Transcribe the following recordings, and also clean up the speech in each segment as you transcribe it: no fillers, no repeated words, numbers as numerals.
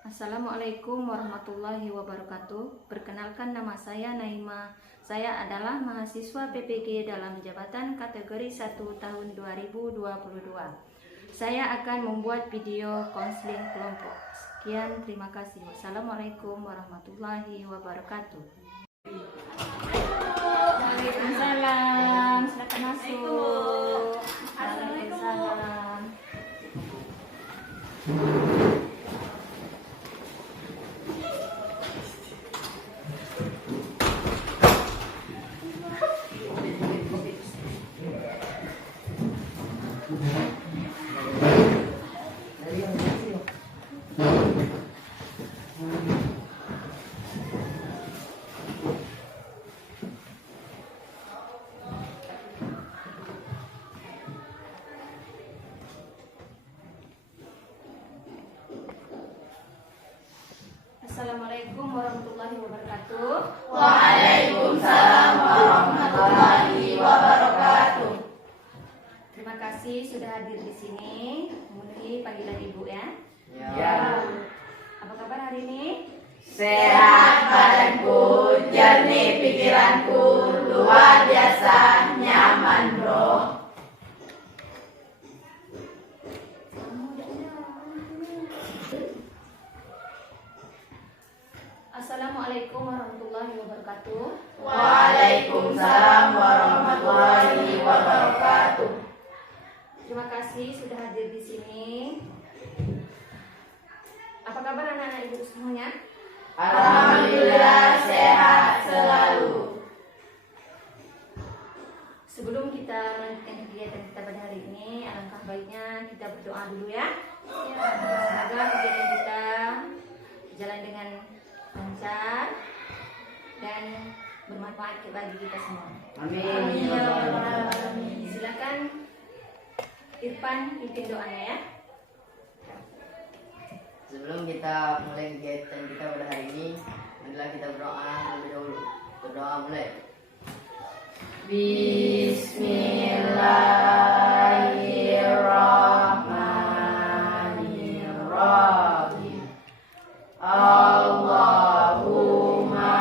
Assalamualaikum warahmatullahi wabarakatuh. Perkenalkan, nama saya Naima. Saya adalah mahasiswa PPG dalam jabatan kategori 1 tahun 2022. Saya akan membuat video konseling kelompok. Sekian, terima kasih. Wassalamualaikum warahmatullahi wabarakatuh. Waalaikumsalam. Silakan masuk. Waalaikumsalam. Assalamualaikum warahmatullahi wabarakatuh. Waalaikumsalam warahmatullahi wabarakatuh. Terima kasih sudah hadir di sini memenuhi panggilan Ibu ya. Ya. Apa kabar hari ini? Sehat badanku, jernih pikiranku, luar biasa nyaman bro. Assalamualaikum warahmatullahi wabarakatuh. Waalaikumsalam warahmatullahi wabarakatuh. Terima kasih sudah hadir di sini. Apa kabar anak-anak Ibu semuanya? Alhamdulillah sehat selalu. Sebelum kita melanjutkan kegiatan kita pada hari ini, alangkah baiknya kita berdoa dulu ya. Semoga kegiatan kita berjalan dengan lancar dan bermanfaat bagi kita semua. Amin. Silakan Irfan pimpin doanya ya. Sebelum kita mulai kegiatan kita pada hari ini, marilah kita berdoa terlebih dahulu. Berdoa mulai. Bismillahirrahmanirrahim. Allahumma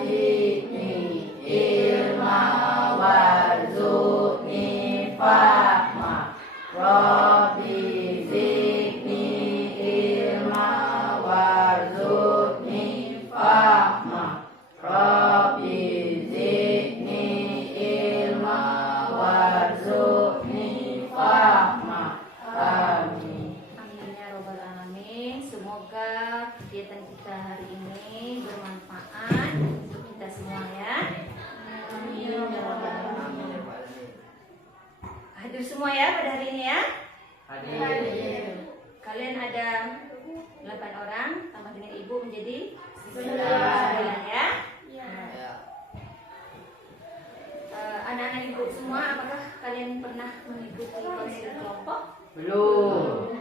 zidni ilma warzuqni fahma. Rabbi zidni ilma warzuqni fahma. Rabbi zidni ilma warzuqni fahma. Amin. Amin ya robbal alamin. Semoga kegiatan kita hari ini bermanfaat untuk kita semua ya. Amin ya robbal alamin. Hadir semua ya pada hari ini ya. Hadir. Kalian ada 8 orang, tambah dengan Ibu menjadi 9 ya. Ya. Anak-anak Ibu semua, apakah kalian pernah mengikuti konseling kelompok? Belum.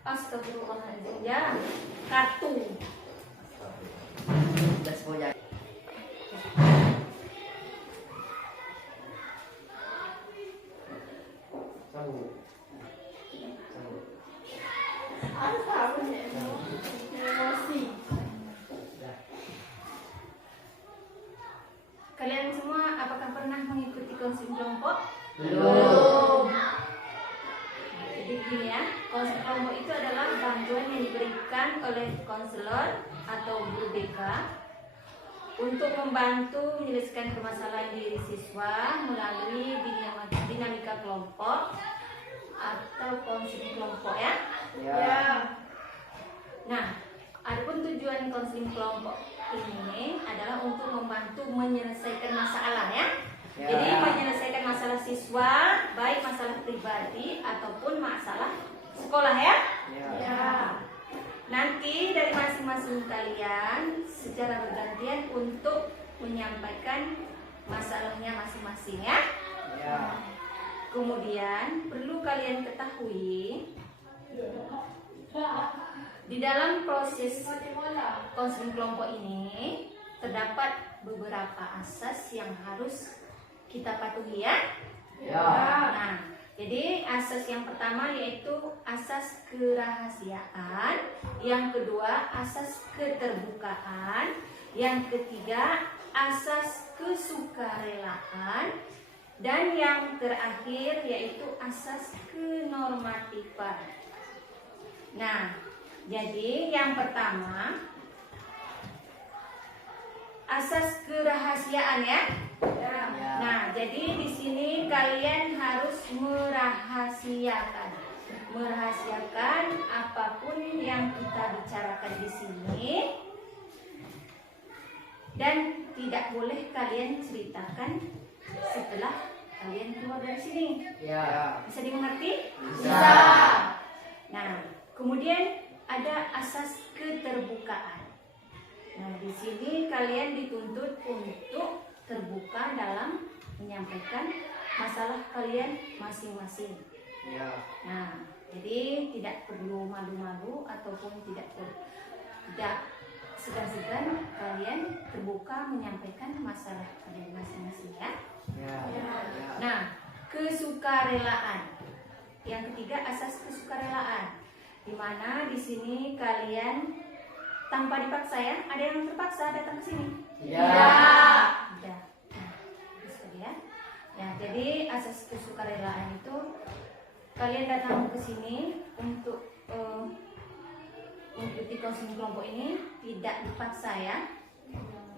Astagfirullahaladzim ya. Kartu. Sudah semuanya. Sambung. Kalian semua apakah pernah mengikuti konseling kelompok? Belum. Jadi begini ya, konseling kelompok itu adalah bantuan yang diberikan oleh konselor atau guru BK untuk membantu menyelesaikan permasalahan diri siswa melalui dinamika kelompok atau konseling kelompok ya. Ya. Nah, adapun tujuan konseling kelompok ini adalah untuk membantu menyelesaikan masalah ya. Ya. Jadi menyelesaikan masalah siswa, baik masalah pribadi ataupun masalah sekolah ya. Ya. Nanti dari masing-masing kalian secara bergantian untuk menyampaikan masalahnya masing-masing ya. Ya. Kemudian perlu kalian ketahui di dalam proses konseling kelompok ini terdapat beberapa asas yang harus kita patuhi ya. Ya. Nah, Jadi asas yang pertama yaitu asas kerahasiaan, yang kedua asas keterbukaan, yang ketiga asas kesukarelaan, dan yang terakhir yaitu asas kenormatifan. Nah, jadi yang pertama asas kerahasiaan ya. Ya. Nah, jadi di sini kalian harus merahasiakan apapun yang kita bicarakan di sini, dan tidak boleh kalian ceritakan setelah kalian keluar dari sini. Ya. Bisa dimengerti? Bisa. Nah, kemudian ada asas keterbukaan. Nah, di sini kalian dituntut untuk terbuka dalam menyampaikan masalah kalian masing-masing. Ya. Nah, jadi tidak perlu malu-malu ataupun tidak segan-segan kalian terbuka menyampaikan masalah kalian masing-masing ya. Ya. Nah, kesukarelaan. Yang ketiga asas kesukarelaan, di mana di sini kalian tanpa dipaksa ya. Ada yang terpaksa datang ke sini? Ya. Tidak. Nah, bisa ya. Ya, jadi asas kesukarelaan itu kalian datang ke sini untuk mengikuti konseling kelompok ini tidak dipaksa ya.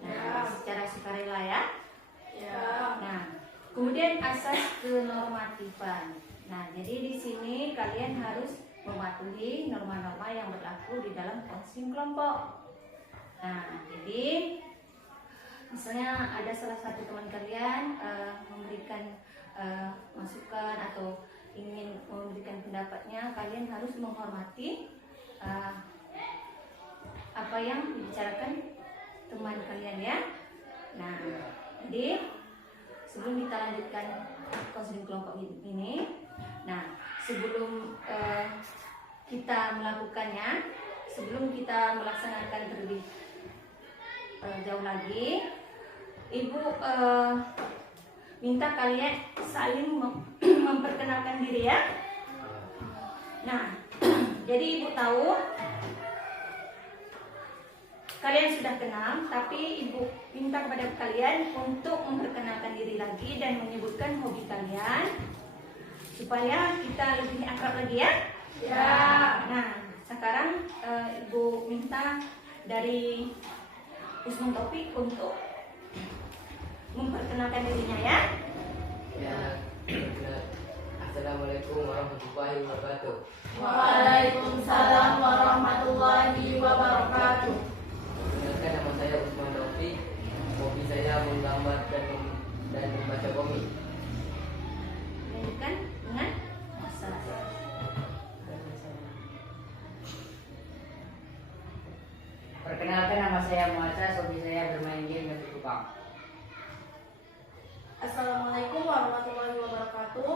Nah, secara sukarela ya. Nah, kemudian asas kenormatifan. Nah, jadi di sini kalian harus mematuhi norma-norma yang berlaku di dalam konseling kelompok. Nah, jadi misalnya ada salah satu teman kalian memberikan masukan atau ingin memberikan pendapatnya, kalian harus menghormati apa yang dibicarakan teman kalian ya. Nah, jadi sebelum kita lanjutkan konseling kelompok ini, nah sebelum kita melakukannya, sebelum kita melaksanakan terlebih jauh lagi, Ibu minta kalian saling memperkenalkan diri ya. Nah, jadi Ibu tahu kalian sudah kenal, tapi Ibu minta kepada kalian untuk memperkenalkan diri lagi dan menyebutkan hobi kalian supaya kita lebih akrab lagi ya. Ya. Nah, sekarang Ibu minta dari Usman Taufik untuk memperkenalkan dirinya ya. Ya. Assalamualaikum warahmatullahi wabarakatuh. Waalaikumsalam warahmatullahi wabarakatuh. Perkenalkan, nama saya Usman Taufik. Hobi saya menggambar dan membaca komik. Lanjutkan dengan masalah. Perkenalkan, nama saya Muasa, hobi saya bermain game dan berkembang. Assalamualaikum warahmatullahi wabarakatuh.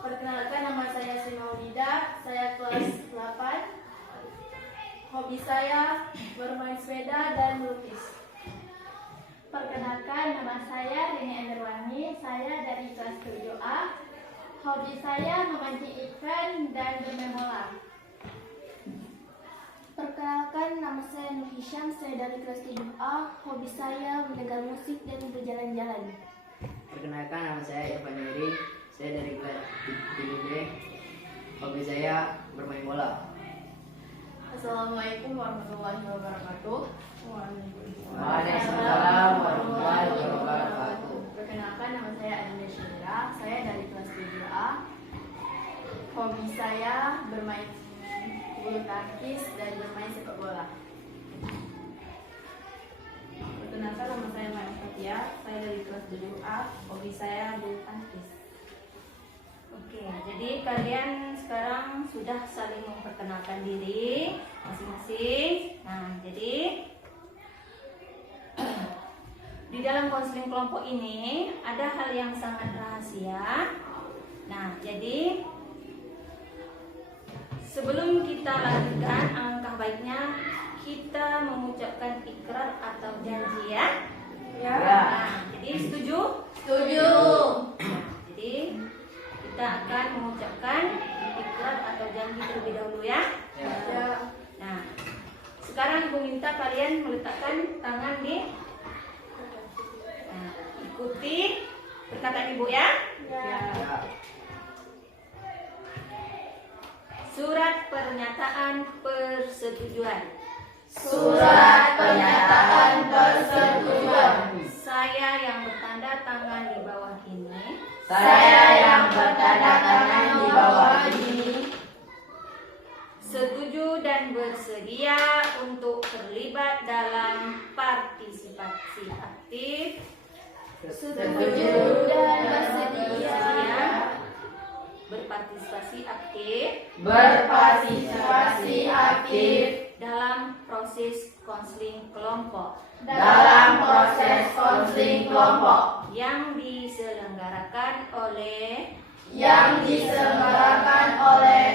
Perkenalkan, nama saya Simaulida, saya kelas 8. Hobi saya bermain sepeda dan melukis. Perkenalkan, nama saya Rini Enderwani, saya dari kelas 7A. Hobi saya memancing ikan dan bermain bola. Perkenalkan, nama saya Nur Hisham, saya dari kelas 7A. Hobi saya mendengar musik dan berjalan-jalan. Perkenalkan, nama saya Irfan Yuri. Saya dari kelas 7B. Hobi saya bermain bola. Assalamualaikum warahmatullahi wabarakatuh. Waalaikumsalam warahmatullahi wabarakatuh. Perkenalkan, nama saya Adinda Syedra, saya dari kelas 7A. Hobi saya bermain bulu tangkis dan bermain sepak bola. Perkenalkan, nama saya Maya Fatia, saya dari kelas 7A. Hobi saya bulu tangkis. Oke, jadi kalian sekarang sudah saling memperkenalkan diri masing-masing. Nah, jadi di dalam konseling kelompok ini ada hal yang sangat rahasia. Nah, jadi sebelum kita lanjutkan, alangkah baiknya kita mengucapkan ikrar atau janji ya. Ya. Nah, jadi setuju? Setuju. Jadi kita akan mengucapkan ikrar atau janji terlebih dahulu ya. Ya. Nah, sekarang Ibu minta kalian meletakkan tangan di ikuti perkataan Ibu ya. Ya. Surat pernyataan persetujuan. Surat pernyataan persetujuan. Saya yang bertanda tangan di bawah ini Saya yang bertanda tangan di bawah ini setuju dan bersedia untuk terlibat dalam partisipasi aktif. setuju dan bersedia Berpartisipasi aktif berpartisipasi aktif dalam proses konseling kelompok dalam proses konseling kelompok yang diselenggarakan oleh yang diselenggarakan oleh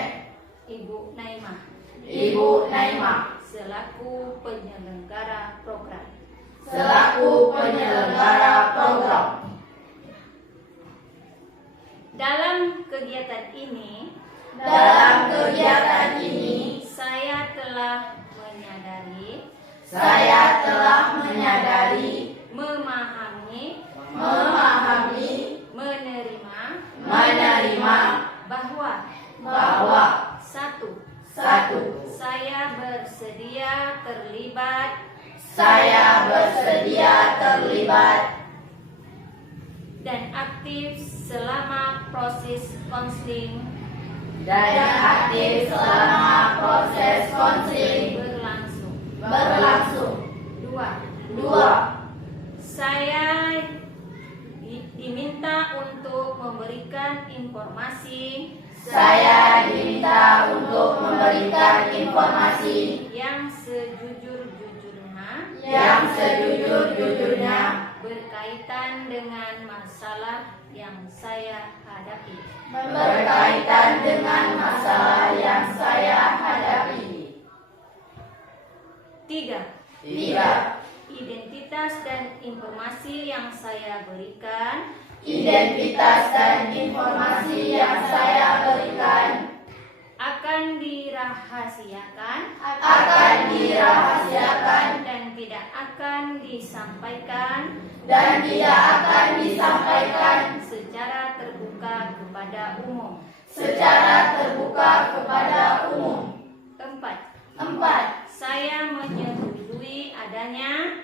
Ibu Naimah Ibu Naimah selaku penyelenggara program. selaku penyelenggara program. Dalam kegiatan ini, Dalam kegiatan ini, saya telah menyadari, memahami, menerima bahwa satu, saya bersedia terlibat dan aktif selama proses konseling berlangsung. Dua, saya diminta untuk memberikan informasi yang sejujur-jujurnya berkaitan dengan masalah yang saya hadapi. Tiga, identitas dan informasi yang saya berikan akan dirahasiakan dan tidak akan disampaikan secara terbuka kepada umum. Empat, saya menyetujui adanya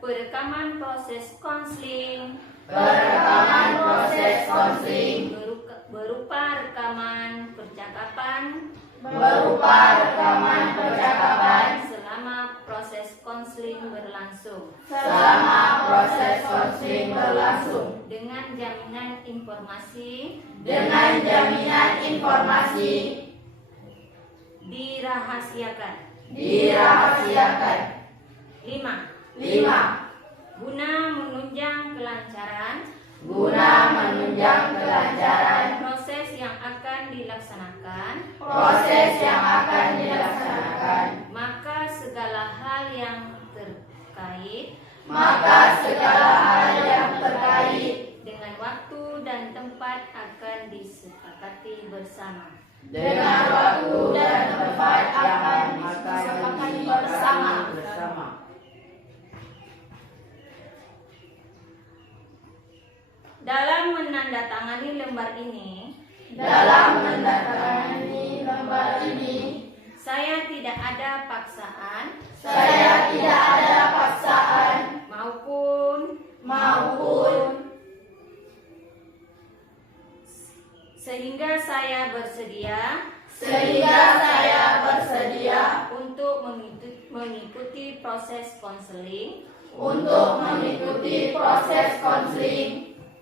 perekaman proses konseling berupa rekaman percakapan selama proses konseling berlangsung dengan jaminan informasi dirahasiakan. Lima, guna menunjang kelancaran proses yang akan dilaksanakan, maka segala hal yang terkait dengan waktu dan tempat akan disepakati bersama. Dalam menandatangani lembar ini, saya tidak ada paksaan maupun sehingga saya bersedia untuk mengikuti proses konseling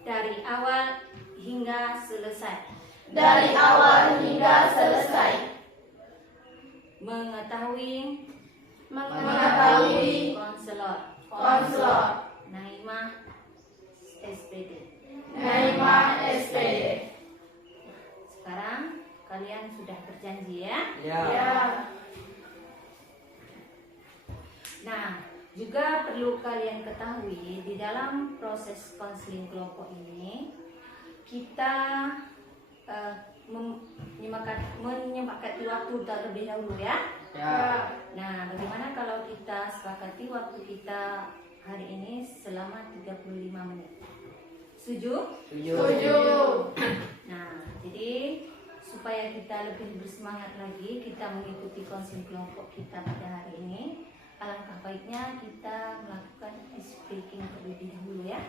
dari awal hingga selesai. Mengetahui konselor Naimah SPD. Sekarang kalian sudah berjanji ya. Ya. Nah, Juga perlu kalian ketahui di dalam proses konseling kelompok ini kita menyepakati waktu terlebih dahulu ya. Ya. Nah, bagaimana kalau kita sepakati waktu kita hari ini selama 35 menit? Setuju? Setuju. Nah, jadi supaya kita lebih bersemangat lagi kita mengikuti konseling kelompok kita pada hari ini, alangkah baiknya kita melakukan speaking terlebih dahulu ya.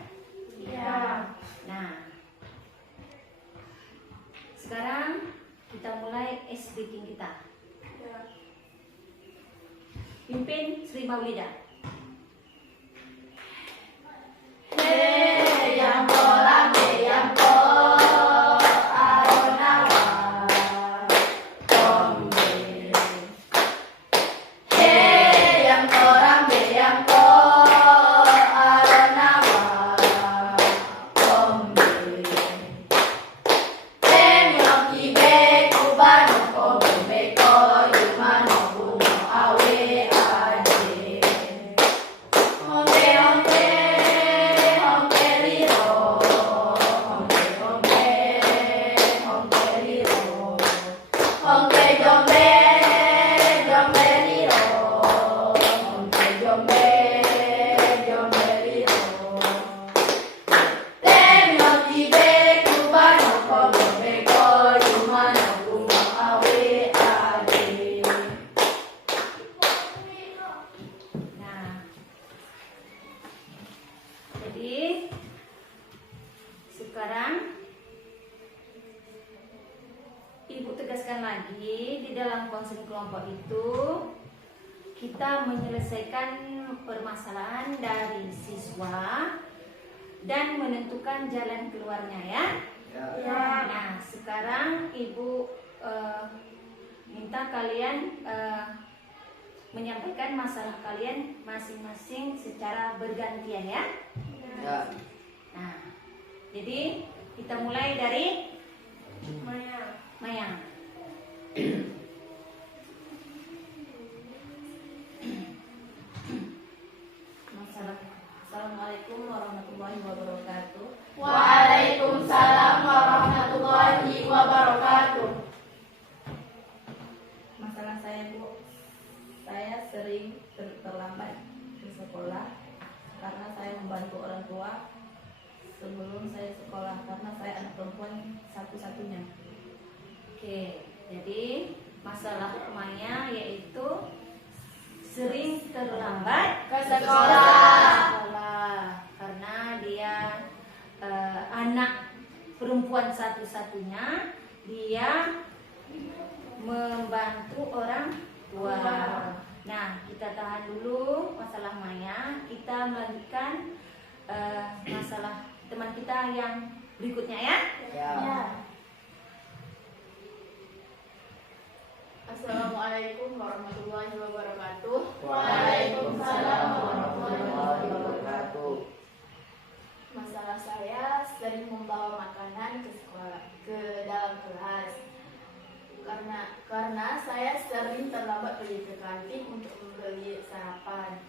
Iya. Nah, sekarang kita mulai speaking kita. Pimpin Sri Maulida. Hey yang kolam, hey yang ko, aronawa, kombe. Hey yang kolam, hey yang ko, aronawa, kombe. Tenyo kibe kubano kombe beko yumano bungo awe ade. Honte honte honte liro, honte honte honte liro, honte jombe jombe liro, honte jombe jombe liro. Tenyo kibe kubano kombe beko yumano bungo awe ade. Nah, jadi sekarang Ibu tegaskan lagi di dalam konseling kelompok itu kita menyelesaikan permasalahan dari siswa dan menentukan jalan keluarnya ya. Ya. Nah, sekarang Ibu minta kalian menyampaikan masalah kalian masing-masing secara bergantian ya. Ya. Nah, jadi kita mulai dari Mayang. Assalamualaikum warahmatullahi wabarakatuh. Waalaikumsalam warahmatullahi wabarakatuh. Masalah saya Bu, saya sering terlambat ke sekolah karena saya membantu orang tua sebelum saya sekolah karena saya anak perempuan satu-satunya. Oke, jadi masalah Maya yaitu sering terlambat Ke sekolah. karena dia anak perempuan satu-satunya, dia membantu orang tua. Nah, kita tahan dulu masalah Maya, kita melanjutkan masalah teman kita yang berikutnya ya. Ya. Assalamualaikum warahmatullahi wabarakatuh. Waalaikumsalam warahmatullahi wabarakatuh. Masalah saya sering membawa makanan ke sekolah, ke dalam kelas. Karena saya sering terlambat pergi ke kantin untuk membeli sarapan.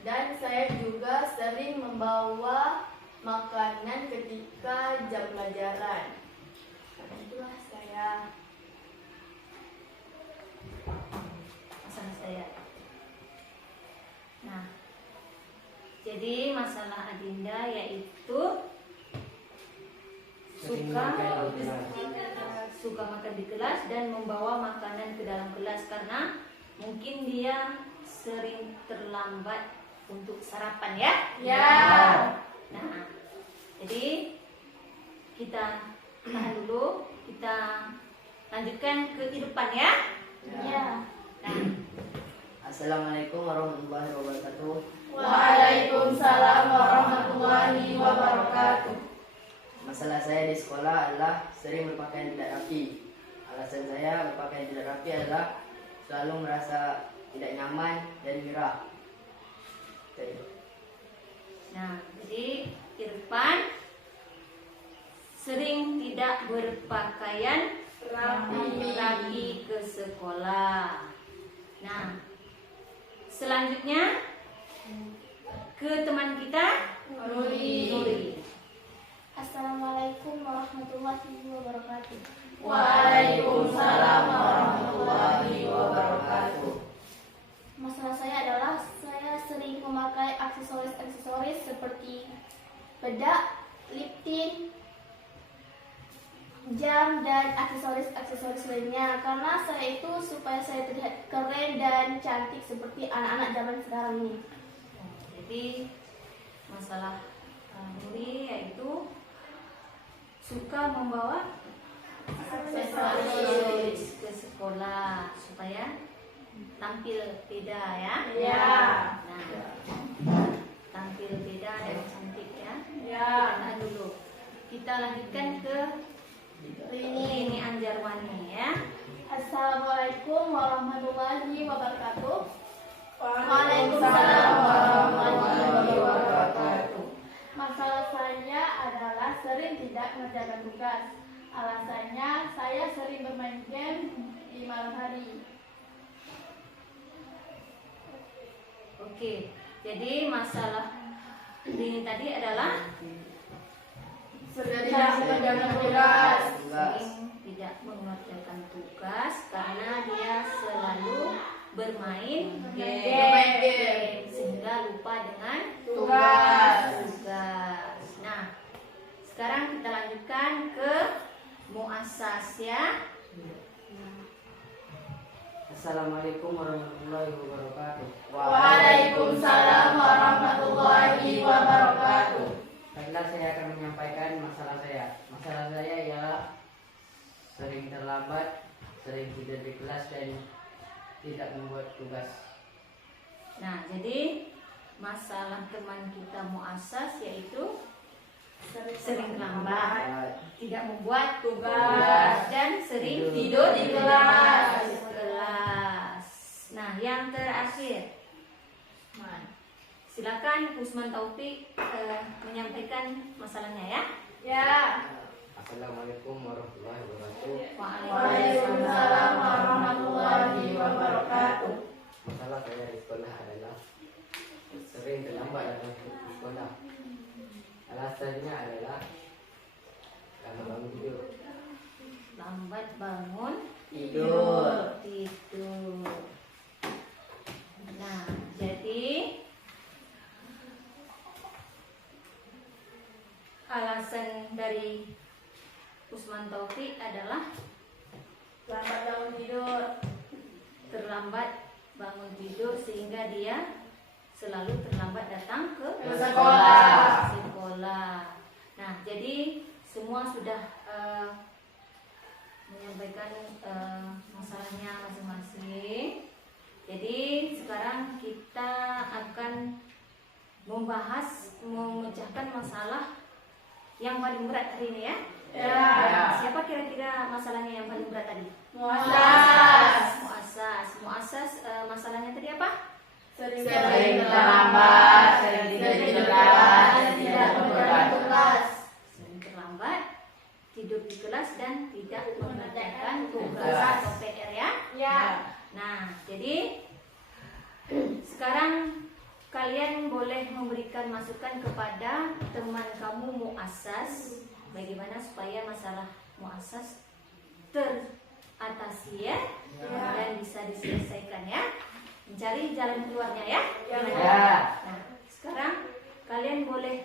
Dan saya juga sering membawa makanan ketika jam pelajaran. Itulah saya. Masalah saya. Nah, jadi masalah Adinda yaitu suka makan di kelas dan membawa makanan ke dalam kelas karena mungkin dia sering terlambat untuk sarapan ya. Ya. Nah, jadi kita tahan dulu, kita lanjutkan ke depan ya. Ya. Nah, Assalamualaikum warahmatullahi wabarakatuh. Waalaikumsalam warahmatullahi wabarakatuh. Masalah saya di sekolah adalah sering berpakaian tidak rapi. Alasan saya berpakaian tidak rapi adalah selalu merasa tidak nyaman dan gerah. nah, jadi Irfan sering tidak berpakaian rapi ke sekolah. Nah, Selanjutnya ke teman kita Nuri. Assalamualaikum warahmatullahi wabarakatuh. Waalaikumsalam warahmatullahi wabarakatuh. Masalah saya adalah saya sering memakai aksesoris seperti bedak, lip tint, jam, dan aksesoris lainnya karena saya itu supaya saya terlihat keren dan cantik seperti anak-anak zaman sekarang ini. Jadi masalah Nuri yaitu suka membawa aksesoris ke sekolah supaya tampil beda ya. Ya. Nah, tampil beda dan cantik ya. Ya. Nah, dulu kita lanjutkan ke Rini Anjarwani ya. Assalamualaikum warahmatullahi wabarakatuh. Waalaikumsalam warahmatullahi wabarakatuh. Masalah saya adalah sering tidak mengerjakan tugas. Alasannya saya sering bermain game di malam hari. Oke, jadi masalah Rini tadi adalah Tidak mengerjakan tugas. sering tidak mengerjakan tugas karena dia selalu bermain game sehingga lupa dengan Tugas. Nah, sekarang kita lanjutkan ke muassas ya. Assalamualaikum warahmatullahi wabarakatuh. Waalaikumsalam warahmatullahi wabarakatuh. Baiklah, saya akan menyampaikan masalah saya. Masalah saya ialah sering terlambat, sering tidur di kelas, dan tidak membuat tugas. Nah, jadi masalah teman kita muassas yaitu sering lambat, tidak membuat tugas dan sering tidur di kelas. Nah, yang terakhir, silakan Usman Taufik menyampaikan masalahnya ya. Ya. Assalamualaikum warahmatullahi wabarakatuh. Waalaikumsalam warahmatullahi wabarakatuh. Masalah saya di sekolah adalah sering terlambat datang ke sekolah. Alasannya adalah karena bangun tidur. Lambat bangun Tidur. tidur. Nah, jadi alasan dari Usman Taufik adalah Lambat bangun tidur. terlambat bangun tidur sehingga dia selalu terlambat datang ke Ke sekolah. sekolah. Nah, jadi semua sudah menyampaikan masalahnya masing-masing. Jadi sekarang kita akan membahas memecahkan masalah yang paling berat hari ini ya. Ya. Siapa kira-kira masalahnya yang paling berat tadi? Muassas. Muassas masalahnya tadi apa? Sering terlambat, sering tidur di kelas, dan tidak mengerjakan tugas. Sering terlambat, tidur di kelas dan tidak mengerjakan tugas atau PR ya. Ya. Nah, jadi sekarang kalian boleh memberikan masukan kepada teman kamu muassas bagaimana supaya masalah muassas teratasi ya, dan bisa diselesaikan ya. Mencari jalan keluarnya ya. Ya. Nah, sekarang kalian boleh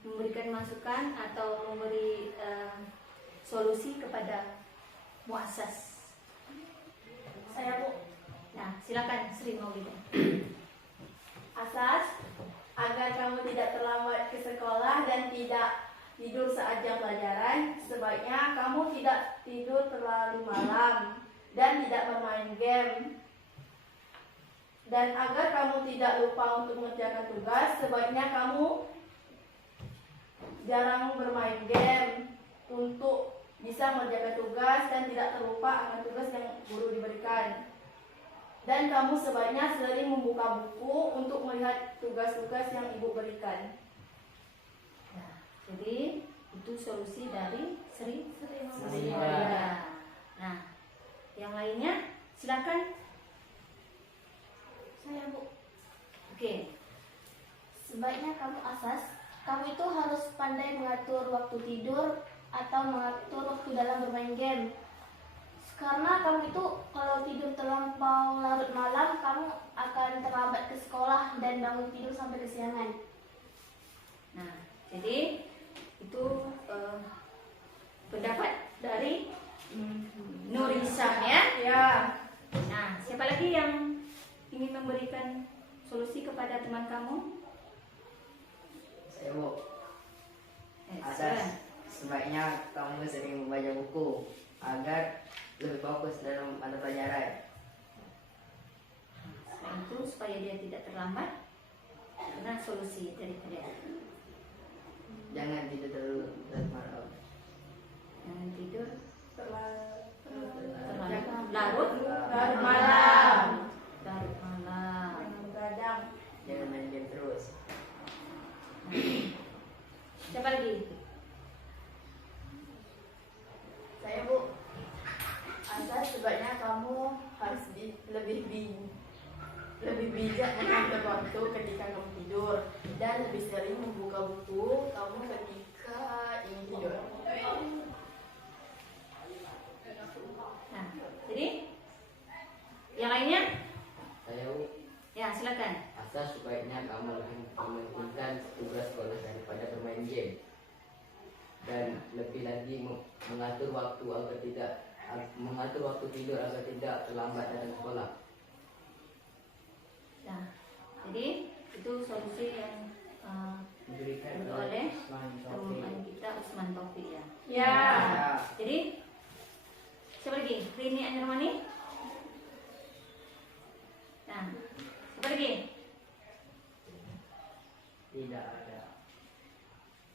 memberikan masukan atau memberi solusi kepada muassas. Saya Bu. Nah, silakan Sri Maulida. Asas agar kamu tidak terlambat ke sekolah dan tidak tidur saat jam pelajaran, sebaiknya kamu tidak tidur terlalu malam dan tidak bermain game. Dan agar kamu tidak lupa untuk mengerjakan tugas, sebaiknya kamu jarang bermain game untuk bisa mengerjakan tugas dan tidak terlupa akan tugas yang guru diberikan. Dan kamu sebaiknya sering membuka buku untuk melihat tugas-tugas yang ibu berikan. Nah, jadi itu solusi dari Sri Maulida. Maulida. Nah, yang lainnya silakan. sebaiknya kamu asas, kamu itu harus pandai mengatur waktu tidur atau mengatur waktu dalam bermain game. Karena kamu itu kalau tidur terlampau larut malam, kamu akan terlambat ke sekolah dan bangun tidur sampai kesiangan. Nah, jadi itu pendapat dari Nurisa ya. Ya. Nah, siapa lagi yang ingin memberikan solusi kepada teman kamu? Saya Bu. Silakan. Asas, sebaiknya kamu sering membaca buku agar lebih fokus dalam mata pelajaran. Selain itu supaya dia tidak terlambat. Karena solusi daripada Jangan tidur terlalu malam. jangan tidur Terlalu larut malam. larut malam. Jangan begadang. Jangan main game terus. Siapa lagi? Saya Bu. Asal sebaiknya kamu harus lebih bijak mengatur waktu ketika kamu tidur dan lebih sering membuka buku kamu ketika ingin tidur. Nah, jadi yang lainnya? Saya Bu, Ya, silakan. asal sebaiknya kamu lebih mementingkan tugas sekolah daripada bermain game, dan lebih lagi mengatur waktu tidur agar tidak terlambat dalam sekolah. Nah, jadi itu solusi yang Diberikan oleh Usman teman Taufik. kita Usman Taufik ya. Ya. Jadi siapa lagi? Rini Anjarmani. Nah, siapa lagi? Tidak ada.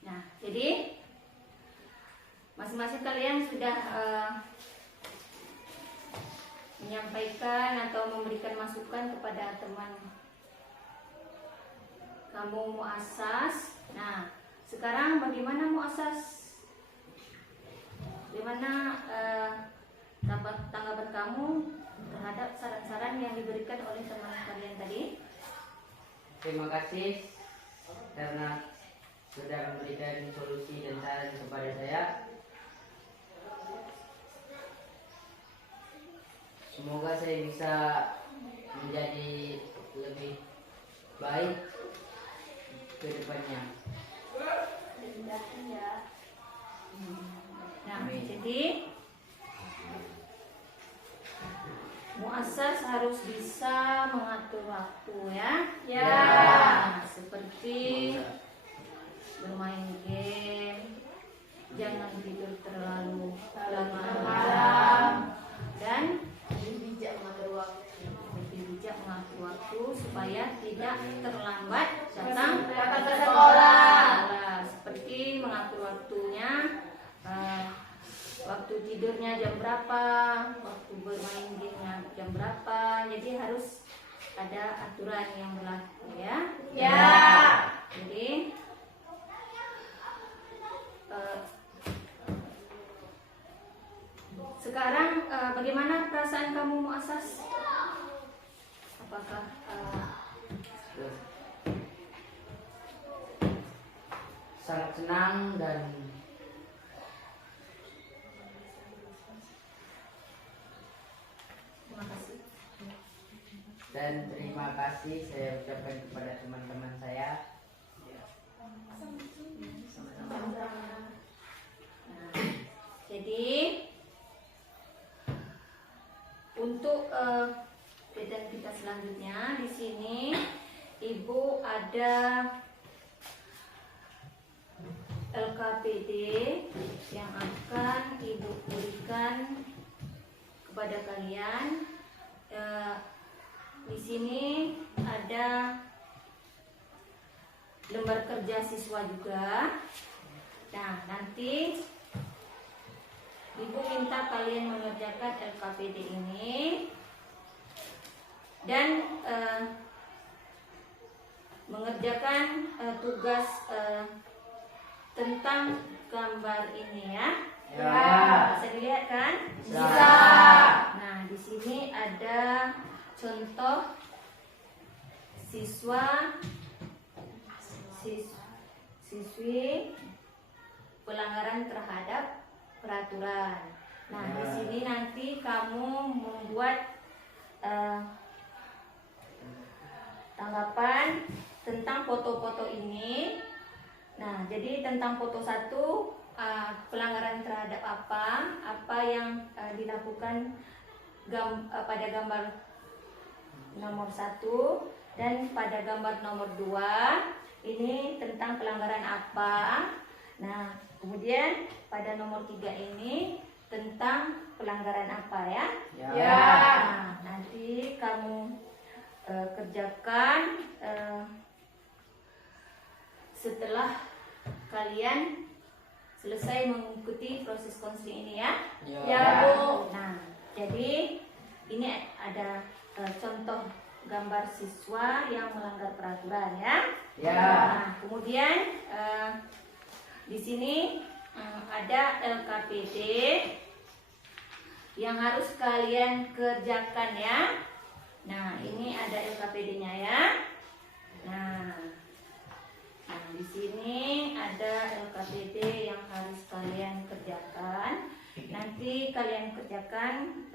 Nah, jadi masing-masing kalian sudah menyampaikan atau memberikan masukan kepada teman kamu muasas. Nah, sekarang bagaimana muasas? Bagaimana tanggapan kamu terhadap saran-saran yang diberikan oleh teman kalian tadi? Terima kasih karena sudah memberikan solusi dan saran kepada saya. Semoga saya bisa menjadi lebih baik ke depannya. Nah, jadi muasas harus bisa mengatur waktu ya. Ya. Nah, seperti bermain game, jangan tidur terlalu malam, dan Lebih bijak mengatur waktu. lebih bijak mengatur waktu supaya tidak terlambat datang ke sekolah. Seperti mengatur waktunya, waktu tidurnya jam berapa, waktu bermain gamenya jam berapa. Jadi harus ada aturan yang berlaku ya. Ya. Jadi sekarang bagaimana perasaan kamu muasas? Apakah Sangat senang dan terima kasih? terima kasih saya ucapkan kepada teman-teman saya. Nah, jadi untuk kegiatan kita selanjutnya di sini Ibu ada LKPD yang akan Ibu berikan kepada kalian. Di sini ada lembar kerja siswa juga. Nah, nanti Ibu minta kalian mengerjakan LKPD ini dan mengerjakan tugas tentang gambar ini ya. Ya. Bisa dilihat kan? Bisa. Nah, di sini ada contoh siswa siswi pelanggaran terhadap peraturan. Nah, di sini nanti kamu membuat tanggapan tentang foto-foto ini. Nah, jadi tentang foto 1, pelanggaran terhadap apa yang dilakukan pada gambar nomor 1, dan pada gambar nomor 2 ini tentang pelanggaran apa. Nah, kemudian pada nomor 3 ini tentang pelanggaran apa ya? Ya. Nah, nanti kamu kerjakan setelah kalian selesai mengikuti proses konseling ini ya. Ya. Bu. Nah, jadi ini ada contoh gambar siswa yang melanggar peraturan ya. Ya. Nah, kemudian di sini ada LKPD yang harus kalian kerjakan ya. Nah, ini ada LKPD-nya ya. Nah, di sini ada LKPD yang harus kalian kerjakan. Nanti kalian kerjakan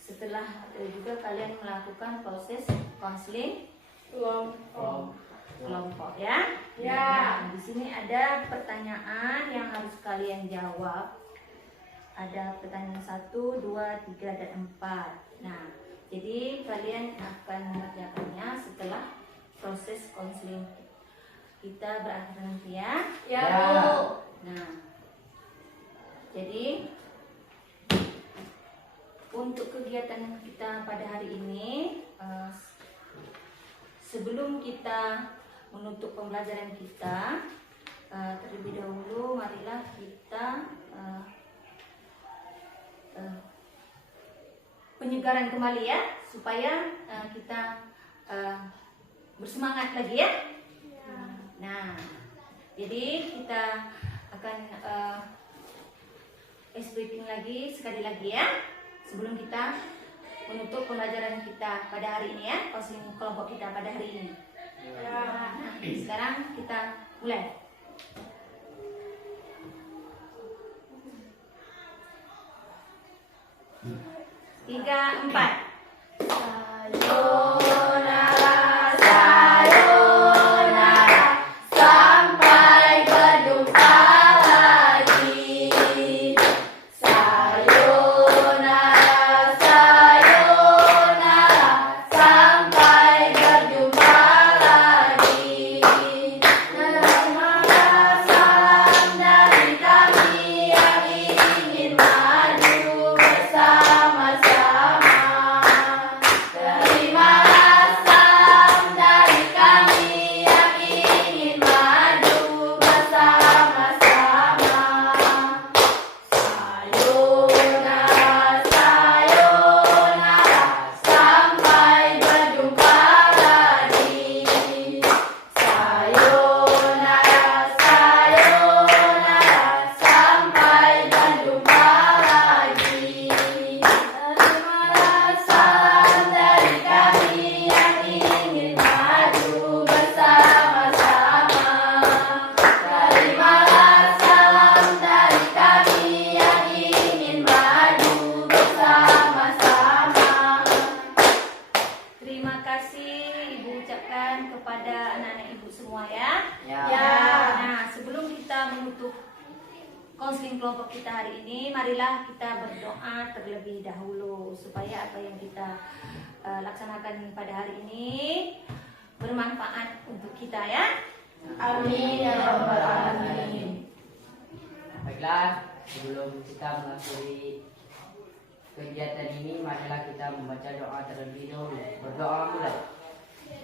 setelah juga kalian melakukan proses konseling kelompok ya. Nah, di sini ada pertanyaan yang harus kalian jawab. Ada pertanyaan 1, 2, 3, dan 4. Nah, jadi kalian akan mengerjakannya setelah proses konseling kita berakhir nanti ya. Ya. Bu. Nah, jadi untuk kegiatan kita pada hari ini, sebelum kita menutup pembelajaran kita, terlebih dahulu marilah kita penyegaran kembali ya, supaya kita bersemangat lagi ya. Nah, jadi kita akan speaking lagi sekali lagi ya, sebelum kita menutup pembelajaran kita pada hari ini ya, konseling kelompok kita pada hari ini. Nah, sekarang kita mulai. 3, 4. Sayonara, sayonara, sampai berjumpa lagi. Sayonara, sayonara, sampai berjumpa lagi. Terima salam dari kami yang ingin maju bersama-sama. Terima salam dari kami yang ingin maju bersama-sama. Sayonara, sayonara, sampai berjumpa lagi. Sayonara, sayonara, sampai berjumpa lagi. Terima salam dari kami yang ingin maju bersama-sama. Terima salam dari kami yang ingin maju bersama-sama. Terima kasih Ibu ucapkan kepada anak-anak Ibu semua ya. Ya. Nah, sebelum kita menutup konseling kelompok kita hari ini, marilah kita berdoa terlebih dahulu supaya apa yang kita laksanakan pada hari ini bermanfaat untuk kita ya. Amin ya rabbal alamin. Baiklah, sebelum kita mengakhiri kegiatan ini, marilah kita membaca doa terlebih dahulu. Berdoa mulai.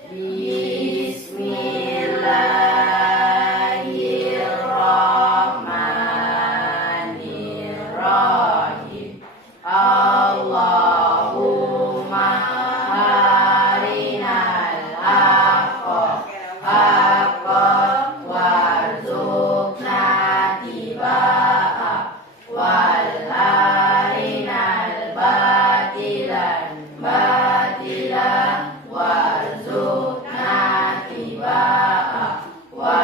Bismillahirrahmanirrahim. Allahumma arinal haqqa haqqan warzuqna tibaa wal arinal batilan batilan warzuqna tibaa wa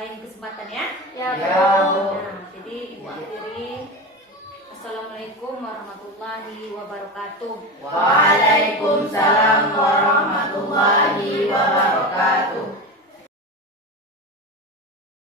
lain kesempatan ya. Ya, Ya, Bu. Nah, jadi ibu akhiri. Assalamualaikum warahmatullahi wabarakatuh. Waalaikumsalam warahmatullahi wabarakatuh.